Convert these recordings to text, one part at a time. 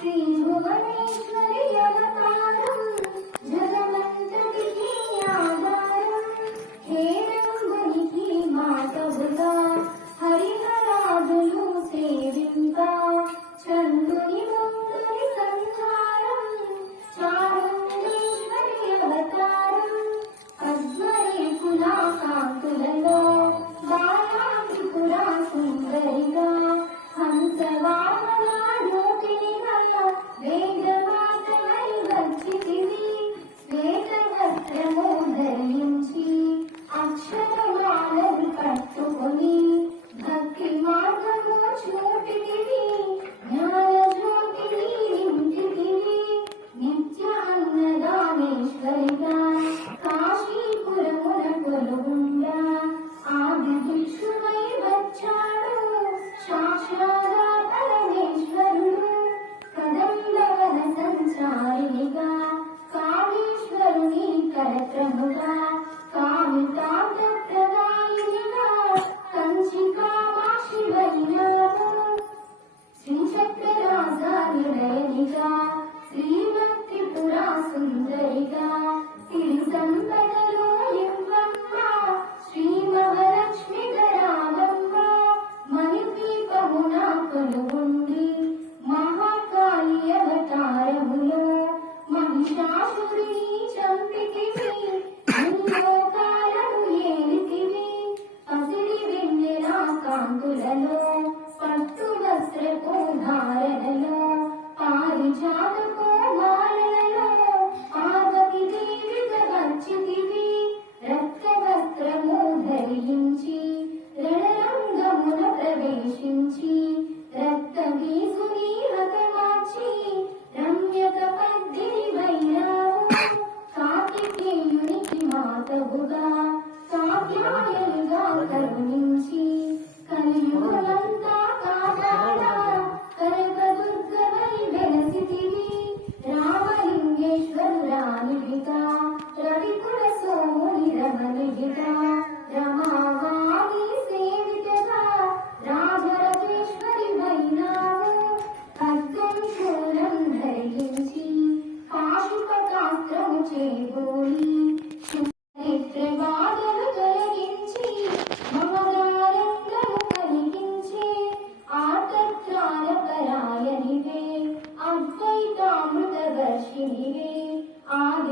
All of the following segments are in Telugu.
श्रीभुवनेश्वरि अवतारम्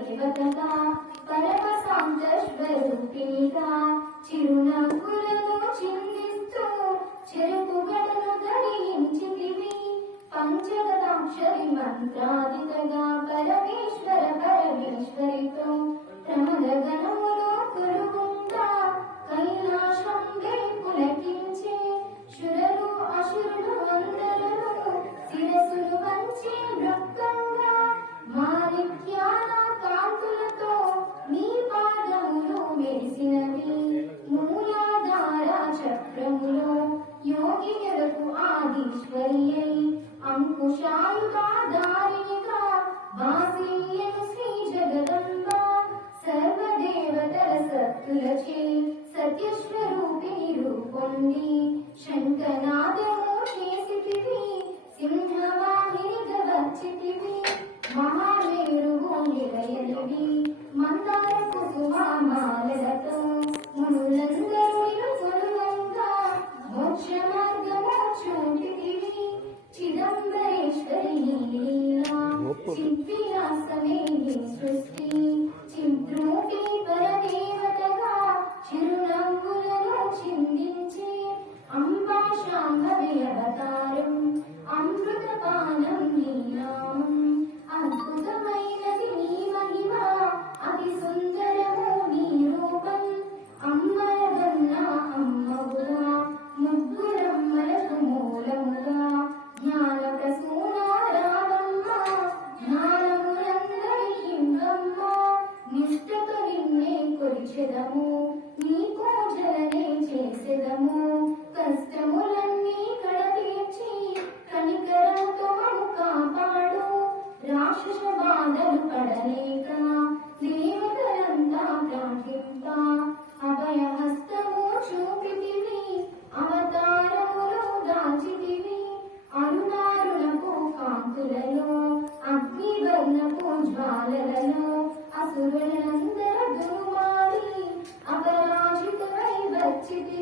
దేవతగా పరమ సంతృష్టిగా చిరునవ్వులను చిందిస్తూ చెరుకు గడను ధరించిందివి పంచగతాక్షరి మంత్రాధితగా పరమేశ్వర పరమేశ్వరి భక్తులచే సత్యస్వరూపిణి రూపొంది. శంకనాదము చేసితివి సింహవాహిని గవర్చితివి మహా Blessed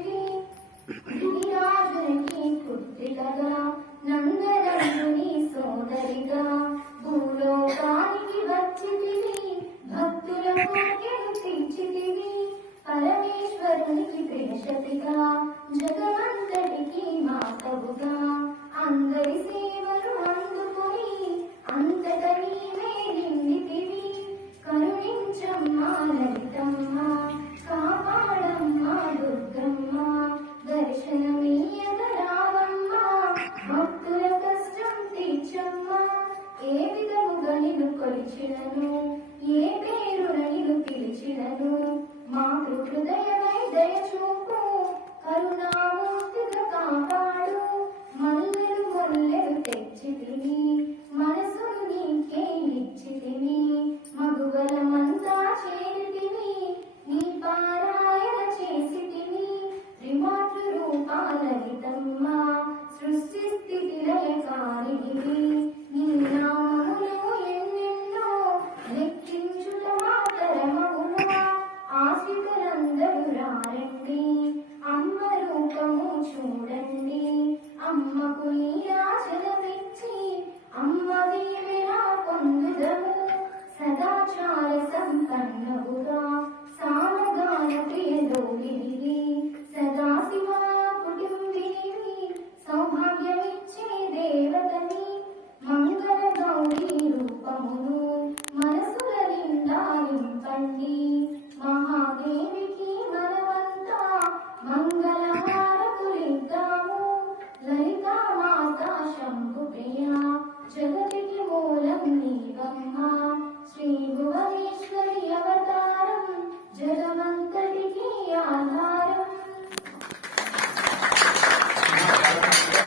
చూడండి. అమ్మకు నీరాశలు పిచ్చి అమ్మ వీవిరా పొందుదము? సదాచార సంపన్నుగా సామగాన ప్రియలోగివి సదాశివా